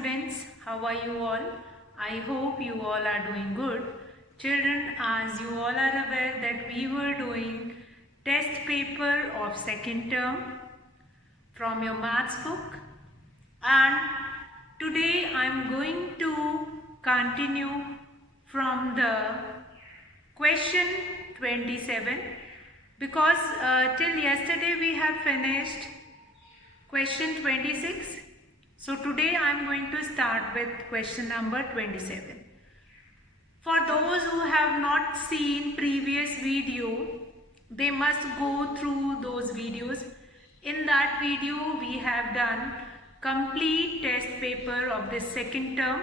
students, how are you all? I hope you all are doing good. Children, as you all are aware that we were doing test paper of second term from your maths book, and today I am going to continue from the question 27 because till yesterday we have finished question 26. So today I am going to start with question number 27. For those who have not seen previous video, they must go through those videos. In that video we have done complete test paper of the second term,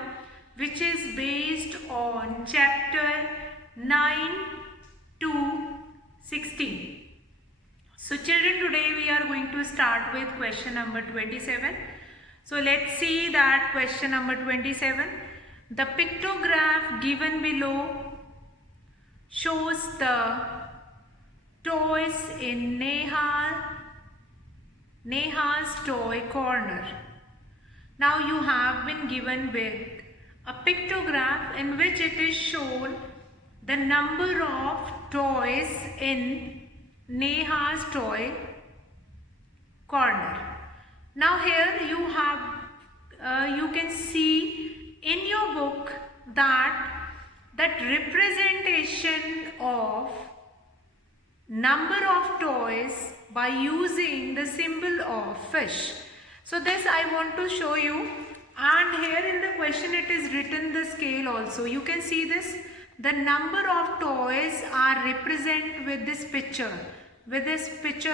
which is based on chapter 9 to 16. So children, today we are going to start with question number 27. So let's see that question number 27. The pictograph given below shows the toys in Neha's toy corner. Now you have been given with a pictograph in which it is shown the number of toys in Neha's toy corner. Now here you can see in your book that representation of number of toys by using the symbol of fish. So this I want to show you, and here in the question it is written the scale also. You can see this, the number of toys are represented with this picture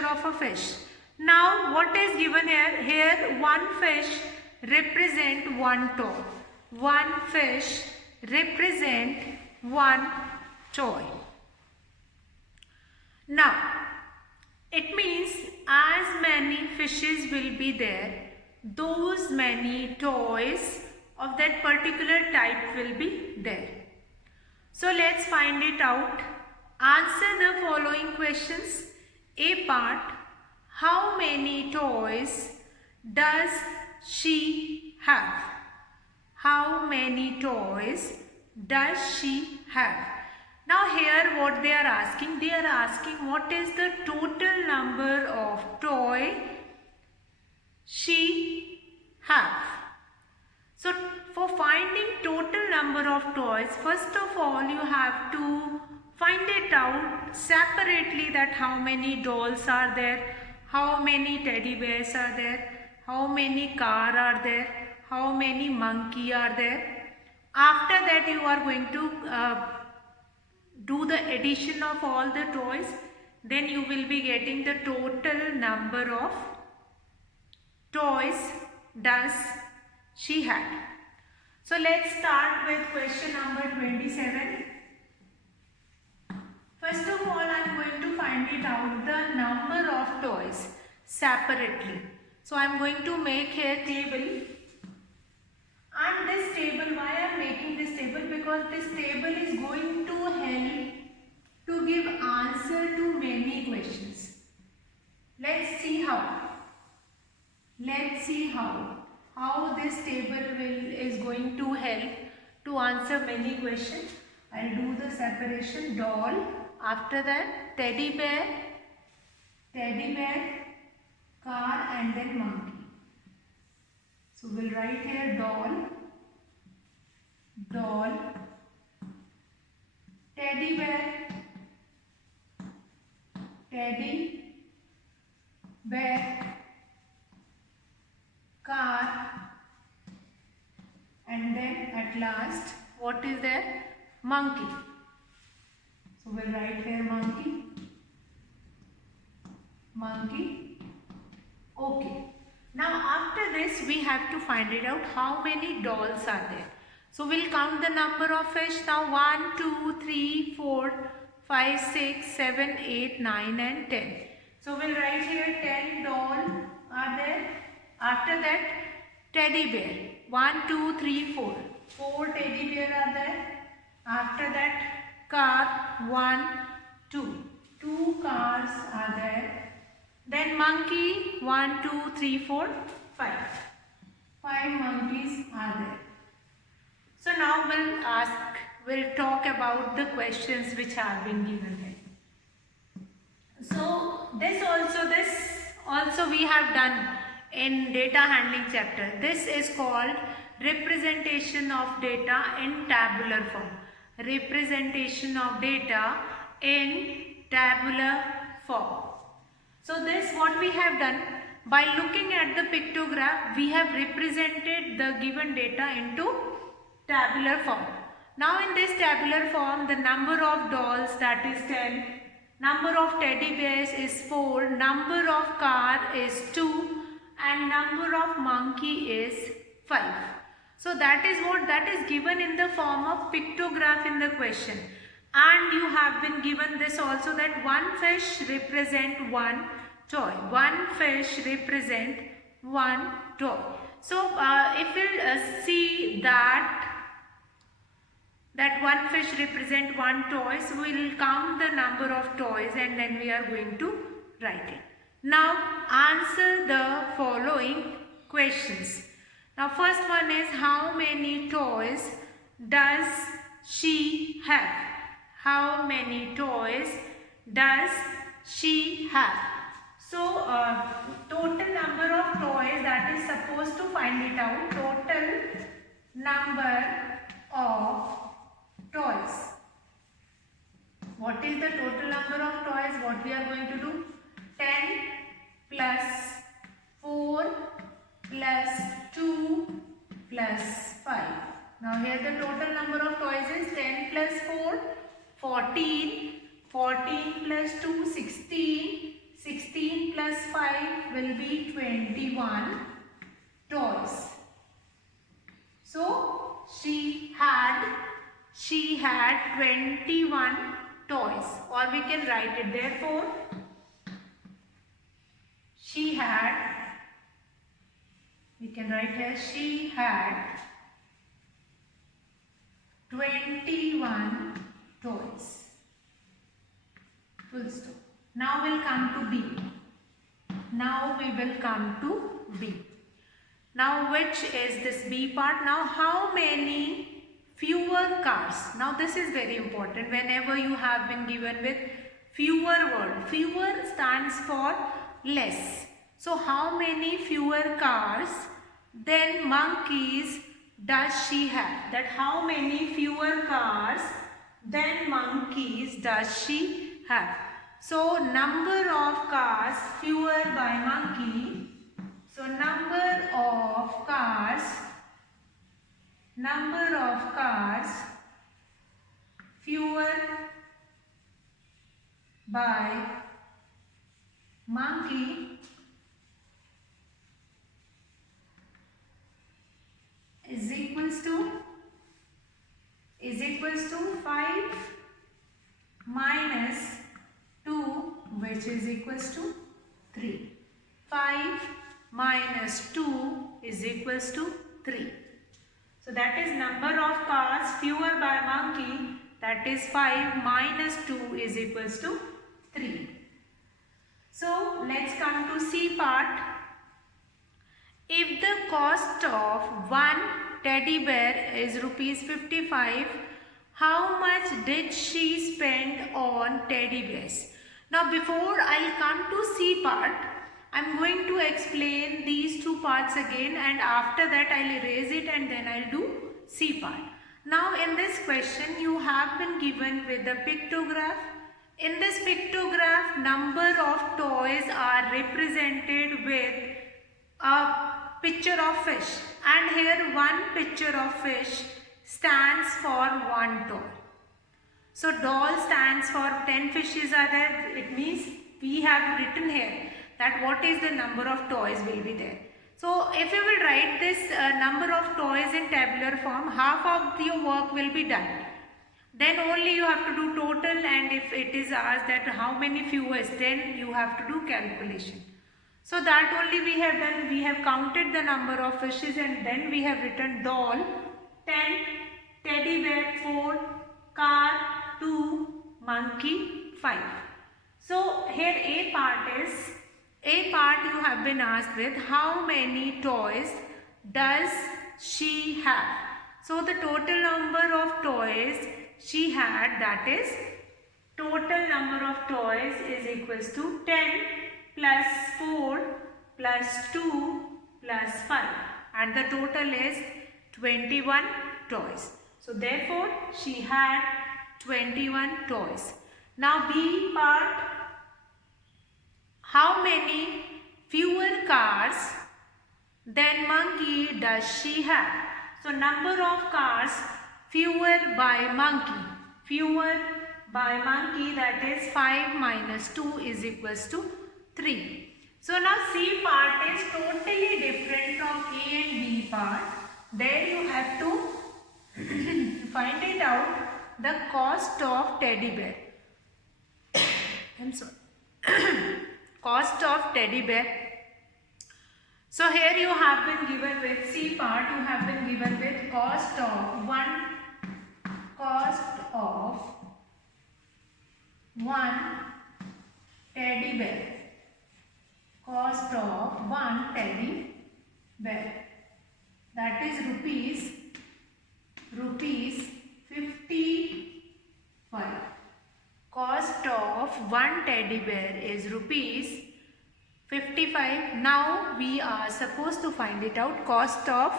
of a fish. Now what is given here? Here one fish represent one toy. One fish represent one toy. Now it means as many fishes will be there, those many toys of that particular type will be there. So let's find it out. Answer the following questions. A part, how many toys does she have? How many toys does she have? Now here what they are asking what is the total number of toy she have. So for finding total number of toys, first of all you have to find it out separately, that how many dolls are there, how many teddy bears are there, how many car are there, how many monkey are there. After that you are going to do the addition of all the toys, then you will be getting the total number of toys does she had. So let's start with question number 27. First of all, I am going to find it out the number of toys separately. So I am going to make here table, and this table, why I am making this table? Because this table is going to help to give answer to many questions. Let's see how. Let's see how this table is going to help to answer many questions. I'll do the separation. Doll, after that teddy bear, car, and then monkey. So we'll write here doll, teddy bear, car, and then at last what is there? Monkey. So we'll write here monkey. Okay. Now after this we have to find it out how many dolls are there. So we'll count the number of fish now. 1, 2, 3, 4, 5, 6, 7, 8, 9 and 10. So we'll write here 10 dolls are there. After that teddy bear. 1, 2, 3, 4. 4 teddy bear are there. After that car. 1, 2. 2 cars are there. Then monkey. 1, 2, 3, 4, 5. 5 monkeys are will talk about the questions which have been given here. So this also we have done in data handling chapter. This is called representation of data in tabular form. Representation of data in tabular form. So this what we have done, by looking at the pictograph we have represented the given data into tabular form. Now in this tabular form the number of dolls, that is 10, number of teddy bears is 4, number of car is 2 and number of monkey is 5. So that is given in the form of pictograph in the question. And you have been given this also, that one fish represent one toy. One fish represent one toy. So if we'll see that one fish represent one toy, so we will count the number of toys and then we are going to write it. Now answer the following questions. Now first one is, how many toys does she have? How many toys does she have? So total number of toys, that is supposed to find it out. Total number of toys. What is the total number of toys? What we are going to do? 10 plus 4 plus 2 plus 5. Now here the total number of toys is 10 plus 4, 14, 14 plus 2, 16, 16 plus 5 will be 21 toys. So she had 21 toys, or we can write it, therefore she had, we can write here, she had 21 toys. Full stop. Now we'll come to B. Now we will come to B. Now which is this B part? Now how many fewer cars? Now this is very important whenever you have been given with fewer word. Fewer stands for less. So how many fewer cars than monkeys does she have? That how many fewer cars than monkeys does she have? So number of cars fewer by monkey. So number of cars fewer by monkey is equals to 5 minus 2, which is equals to 3. 5 minus 2 is equals to 3. So that is number of cars fewer by monkey, that is 5 minus 2 is equals to 3. So let's come to C part. If the cost of one teddy bear is rupees 55, how much did she spend on teddy bears? Now before I'll come to C part, I'm going to explain these two parts again, and after that I'll erase it and then I'll do C part. Now in this question you have been given with a pictograph. In this pictograph number of toys are represented with a picture of fish, and here one picture of fish stands for one toy. So doll stands for 10 fishes are there. It means we have written here that what is the number of toys will be there. So if you will write this number of toys in tabular form, half of your work will be done. Then only you have to do total, and if it is asked that how many fewest, then you have to do calculation. So that only we have done. We have counted the number of fishes and then we have written doll 10, teddy bear 4, car 2, monkey 5. So here A part you have been asked with how many toys does she have. So the total number of toys she had, that is total number of toys is equals to 10 plus 4 plus 2 plus 5, and the total is 21 toys. So therefore she had 21 toys. Now B part, how many fewer cars than monkey does she have? So number of cars fewer by monkey. Fewer by monkey, that is 5 minus 2 is equals to 3. So now C part is totally different from A and B part. There you have to find it out, the cost of teddy bear. I'm sorry. Cost of teddy bear. So here you have been given with C part, you have been given with cost of one teddy bear. Cost of one teddy bear, that is rupees 55. Cost of one teddy bear is rupees 55. Now we are supposed to find it out. Cost of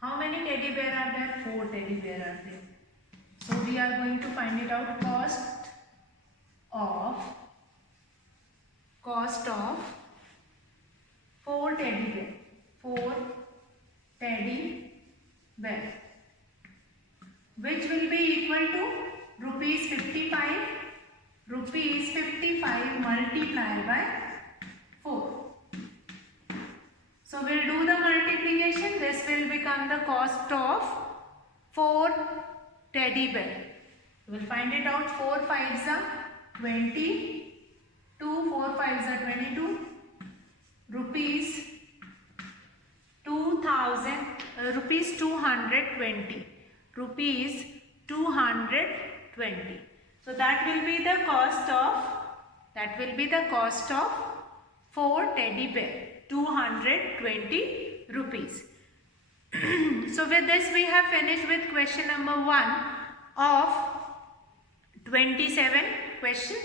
how many teddy bear are there? 4 teddy bear are there. So we are going to find it out. Cost of 4 teddy bear. 4 teddy bear, which will be equal to rupees 55. Rupees 55 multiplied by 4. So we'll do the multiplication. This will become the cost of 4 teddy bear. We'll find it out. 4 5s are 20. 2 4 5s are 22. Rupees 220. Rupees 220. So that will be the cost of 4 teddy bear. 220 rupees. So with this we have finished with question number 1 of 27 question.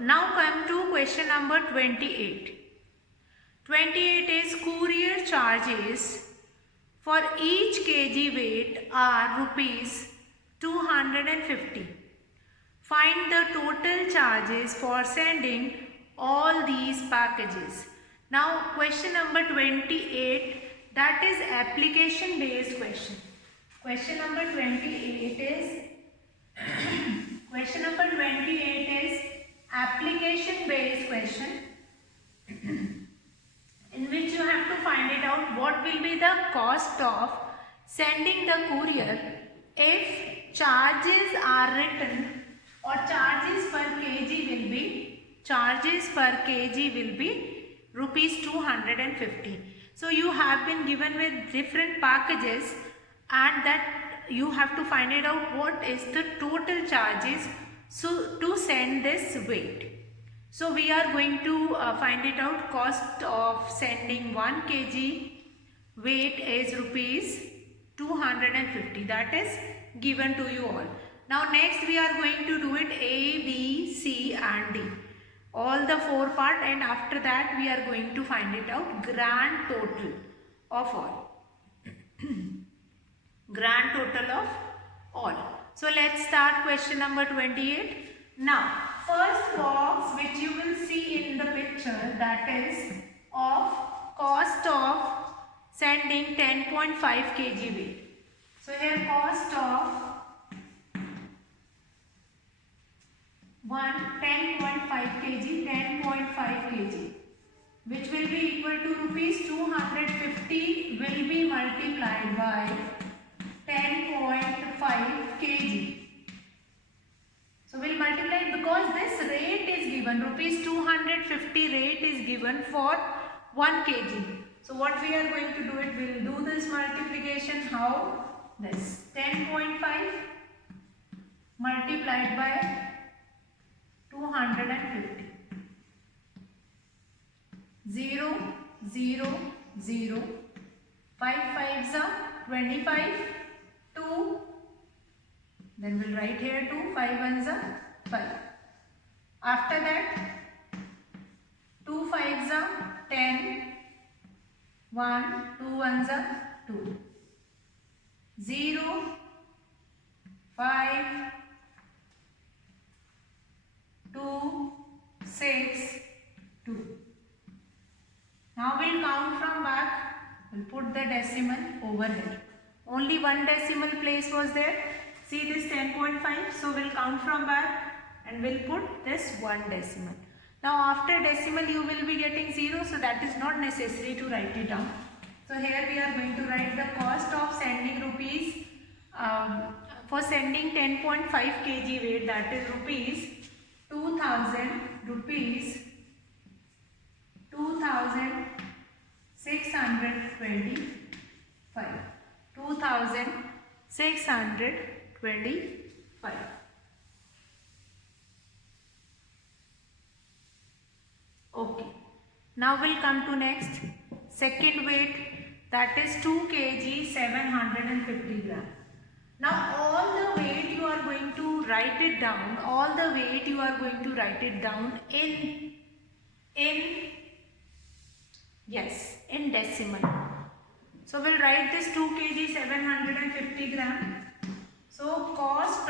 Now come to question number 28. 28 is courier charges for each kg weight are rupees 250. Find the total charges for sending all these packages. Now question number 28, that is application based question. Question number 28 is application based question in which you have to find it out what will be the cost of sending the courier if charges are written, or charges per kg will be rupees 250. So you have been given with different packages, and that you have to find it out what is the total charges to send this weight. So we are going to find it out. Cost of sending 1 kg weight is rupees 250. That is given to you all. Now next we are going to do it A, B, C and D. All the 4 part, and after that we are going to find it out grand total of all. Grand total of all. So let's start question number 28. Now first box which you will see in the picture, that is of cost of sending 10.5 kg weight. So here cost of 10.5 kg, which will be equal to rupees 250 will be multiplied by 10.5 kg. So we'll multiply it because this rate is given, rupees 250 rate is given for 1 kg. So what we are going to do it, we will do this multiplication. How? This 10.5 multiplied by 250. 0, 0, 0. 5 5s are 25. 2. Then we'll write here 2. 5 1s are 5. After that, 2 5s are 10. 1. 2 1s are 2. 0, 5, 2, 6, 2. Now we'll count from back. We'll put the decimal over here. Only one decimal place was there. See this 10.5. So we'll count from back and we'll put this one decimal. Now after decimal you will be getting 0. So that is not necessary to write it down. So here we are going to write the cost of sending rupees for sending 10.5 kg weight, that is rupees 2000, rupees 2625, 2625. Okay, now we'll come to next second weight, that is 2 kg 750 gram. Now all the weight you are going to write it down, all the weight you are going to write it down in decimal. So we'll write this 2 kg 750 gram. So cost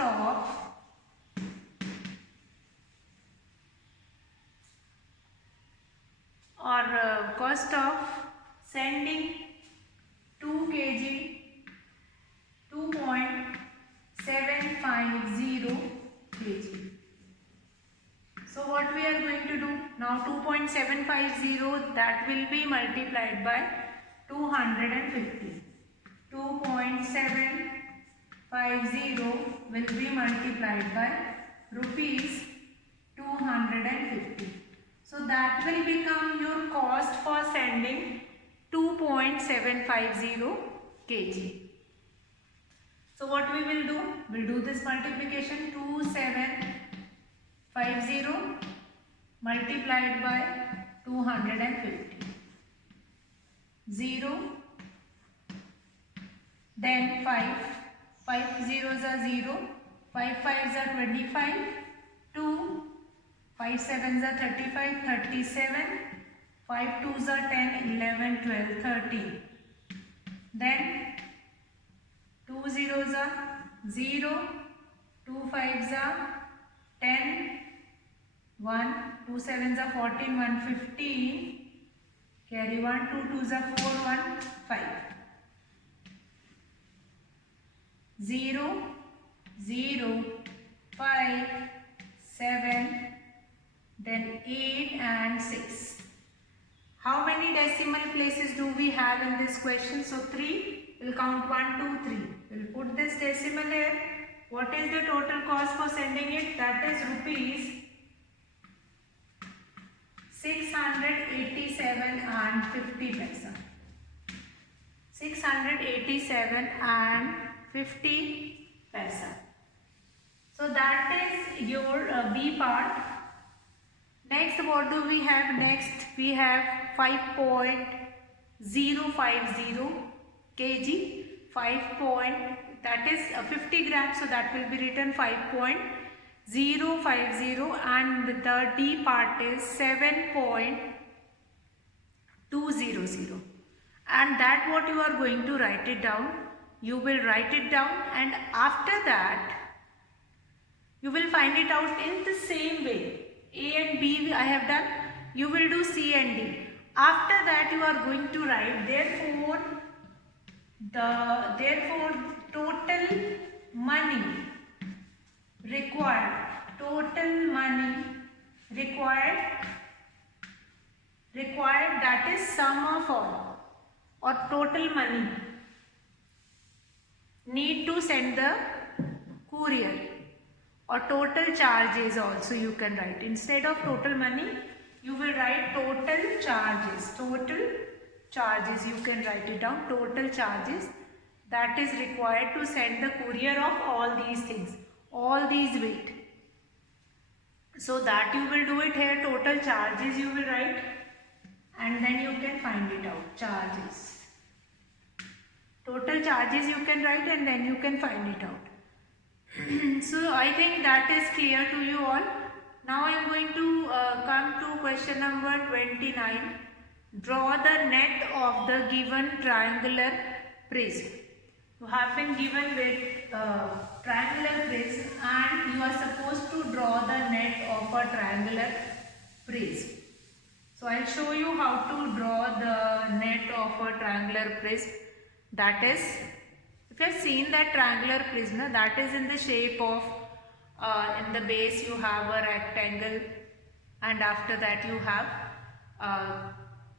of sending 2 kg 2.750 kg. So what we are going to do now, 2.750, that will be multiplied by 250. 2.750 will be multiplied by rupees 250. So that will become your cost for sending 2.750 kg. So what we will do? We'll do this multiplication. 2750 multiplied by 250. 0. Then 5. 5 zeros are 0. 5 5s are 25. 2. 5 7s are 35. 37. 5 2s are 10. 11, 12, 13. Then 2 zeros are 0, 2 5s are 10, 1, 2 7s are 14, 1 15, carry 1, 2 2s are 4, 1 5. 0, 0, 5, 7, then 8 and 6. How many decimal places do we have in this question? So 3. We'll count 1, 2, 3. We'll put this decimal here. What is the total cost for sending it? That is rupees 687 and 50 paisa. 687 and 50 paisa. So that is your B part. Next, what do we have? Next, we have 5.050 kg. That is 50 grams. So that will be written 5.050 and the D part is 7.200. And that what you are going to write it down. You will write it down and after that you will find it out in the same way. A and B I have done. You will do C and D. After that you are going to write therefore total money required. That is sum of all or total money need to send the courier. Or total charges also you can write. Instead of total money, you will write total charges. Total charges you can write it down. Total charges that is required to send the courier of all these things. all these weight. So that you will do it here, total charges you will write, and then you can find it out, charges. Total charges you can write and then you can find it out. So I think that is clear to you all. Now I am going to come to question number 29. Draw the net of the given triangular prism. You have been given with triangular prism and you are supposed to draw the net of a triangular prism. So I will show you how to draw the net of a triangular prism. That is, if you have seen that triangular prism, that is in the shape of, in the base you have a rectangle, and after that you have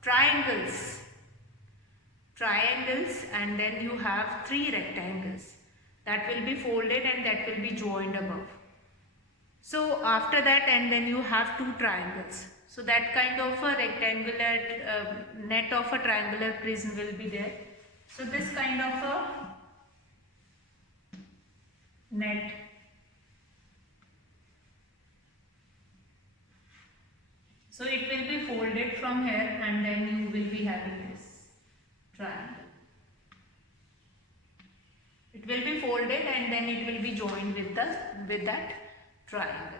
triangles, and then you have 3 rectangles that will be folded and that will be joined above. So after that, and then you have 2 triangles. So that kind of a rectangular net of a triangular prism will be there. So this kind of a net. So it will be folded from here and then you will be having this triangle. It will be folded and then it will be joined with that triangle.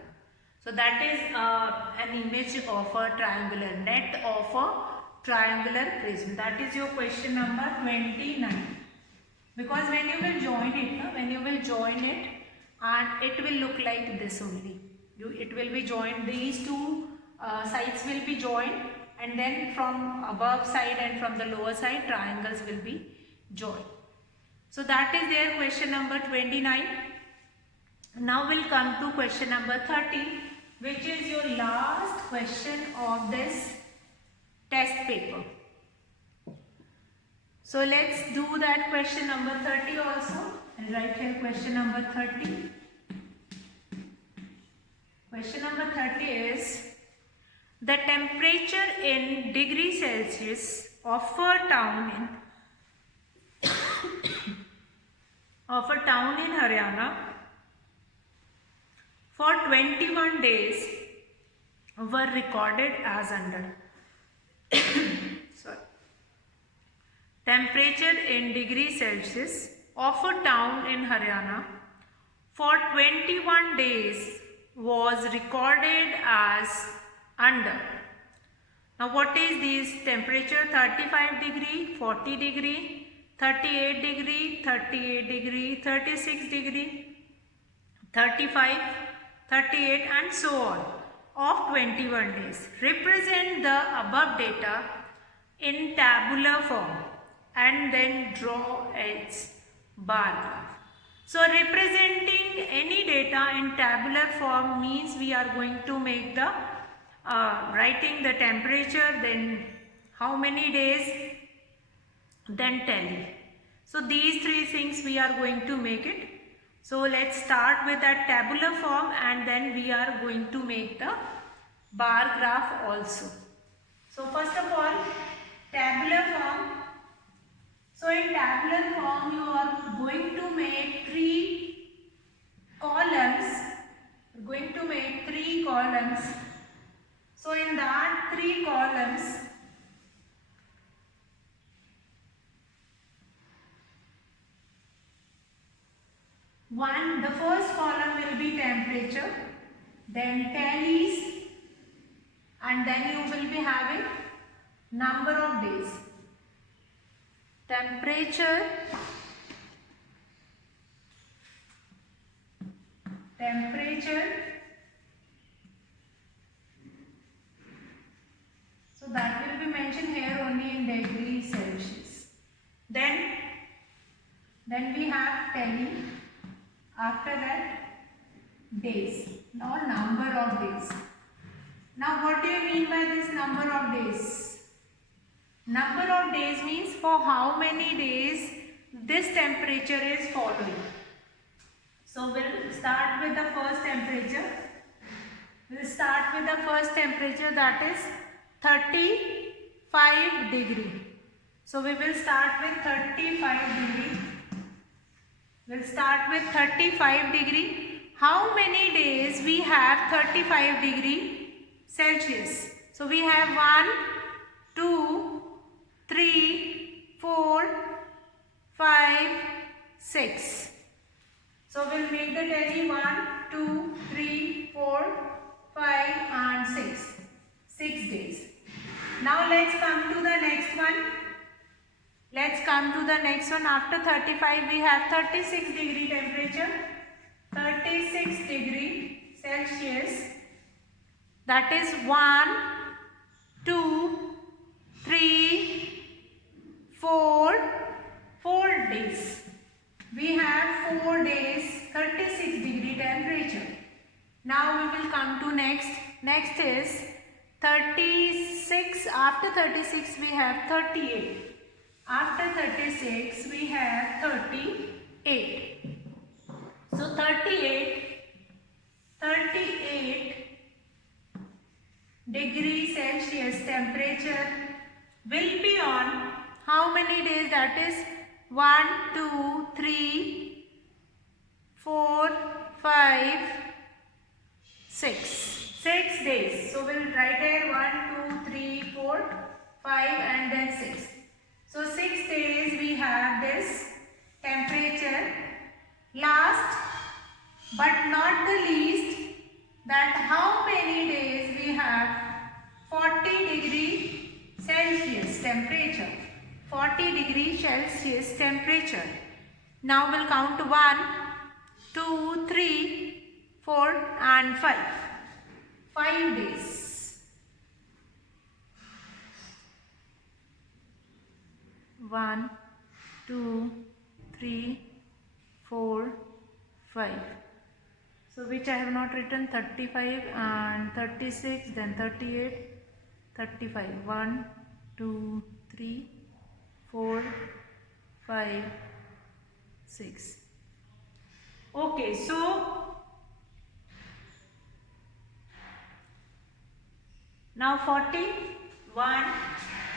So that is an image of a triangular net of a triangular prism. That is your question number 29. Because when you will join it, and it will look like this only. It will be joined, these 2 sides will be joined, and then from above side and from the lower side triangles will be joined. So that is their question number 29. Now we'll come to question number 30, which is your last question of this test paper. So let's do that question number 30 also. I'll write here question number 30. Question number 30 is, the temperature in degrees Celsius of a town in Haryana for 21 days were recorded as under. Sorry. Temperature in degrees Celsius of a town in Haryana for 21 days was recorded as under. Now what is this temperature? 35 degree, 40 degree, 38 degree, 38 degree, 36 degree, 35, 38 and so on of 21 days. Represent the above data in tabular form and then draw its bar graph. So representing any data in tabular form means we are going to make the writing the temperature, then how many days, then tally. So these 3 things we are going to make it. So let's start with that tabular form and then we are going to make the bar graph also. So first of all, tabular form. So in tabular form you are going to make 3 columns. You are going to make 3 columns. So in that 3 columns, the first column will be temperature, then tallies, and then you will be having number of days. Temperature, so that will be mentioned here only in degrees Celsius. Then we have tally. After that, days, or number of days. Now what do you mean by this number of days? Number of days means for how many days this temperature is following. So we'll start with the first temperature. That is 35 degree. So we will start with 35 degree. We'll start with 35 degree. how many days we have 35 degree Celsius. So we have 1, 2, 3, 4, 5, 6. So we'll make the tally 1, 2, 3, 4, 5 and 6. 6 days. Now let's come to the next one. Let's come to the next one. After 35 we have 36 degree temperature. 36 degree Celsius. That is 1, 2, 3, 4, 4 days. We have 4 days 36 degree temperature. Now we will come to next. Next is 36. After 36 we have 38. After 36 we have 38. So 38 degree Celsius temperature will be on how many days? That is 1, 2, 3, 4, 5, 6. 6 days. So we'll write here 1, 2, 3, 4, 5 and then 6. So 6 days we have this temperature. Last but not the least, that how many days we have 40 degree Celsius temperature. 40 degree Celsius temperature. Now we'll count 1, 2, 3, 4 and 5. 5 days. 1, 2, 3, 4, 5. So which I have not written, 35 and 36, then 38, 35. 1, 2, 3, 4, 5, 6. Okay, so now 40, 1,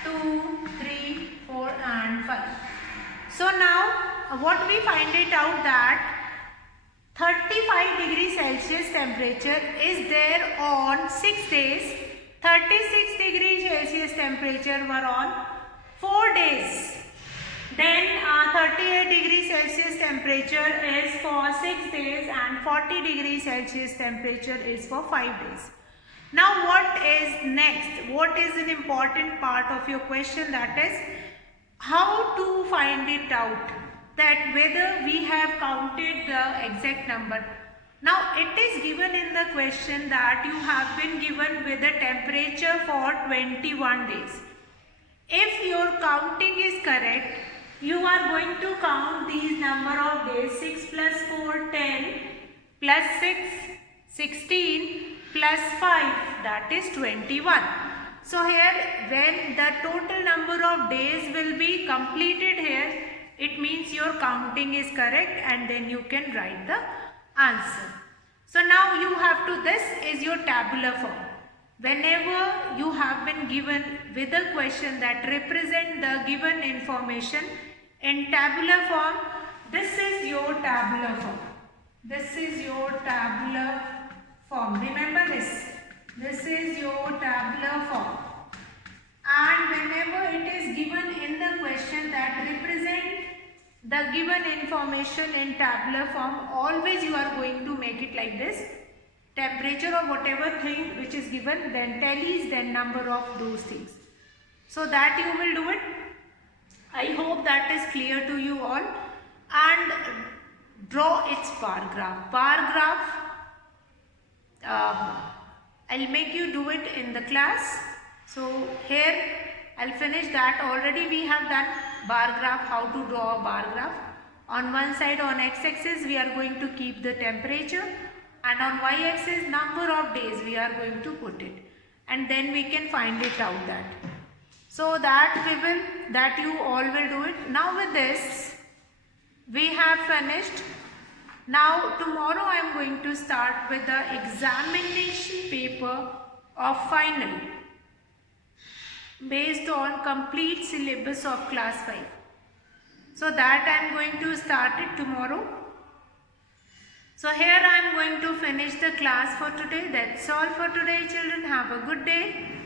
2, 3, 4 and 5. So now what we find it out that 35 degree Celsius temperature is there on 6 days. 36 degree Celsius temperature were on 4 days. Then 38 degree Celsius temperature is for 6 days and 40 degree Celsius temperature is for 5 days. Now what is next? What is an important part of your question, that is how to find it out that whether we have counted the exact number. Now it is given in the question that you have been given with the temperature for 21 days. If your counting is correct, you are going to count these number of days. 6 plus 4, 10, plus 6, 16, plus 5, that is 21. So here when the total number of days will be completed here, it means your counting is correct and then you can write the answer. So now you have to, this is your tabular form. Whenever you have been given with a question that represent the given information in tabular form, this is your tabular form. This is your tabular form. Remember this. This is your tabular form. And whenever it is given in the question that represent the given information in tabular form, always you are going to make it like this. Temperature or whatever thing which is given, then tallies, then number of those things. So that you will do it. I hope that is clear to you all. And draw its bar graph. Bar graph, I'll make you do it in the class. So here I'll finish that. Already we have done bar graph, how to draw a bar graph. On one side, on x-axis we are going to keep the temperature, and on y-axis number of days we are going to put it, and then we can find it out that. So that you all will do it. Now with this we have finished. Now tomorrow I am going to start with the examination paper of final based on complete syllabus of class 5. So that I am going to start it tomorrow. So here I am going to finish the class for today. That's all for today, children. Have a good day.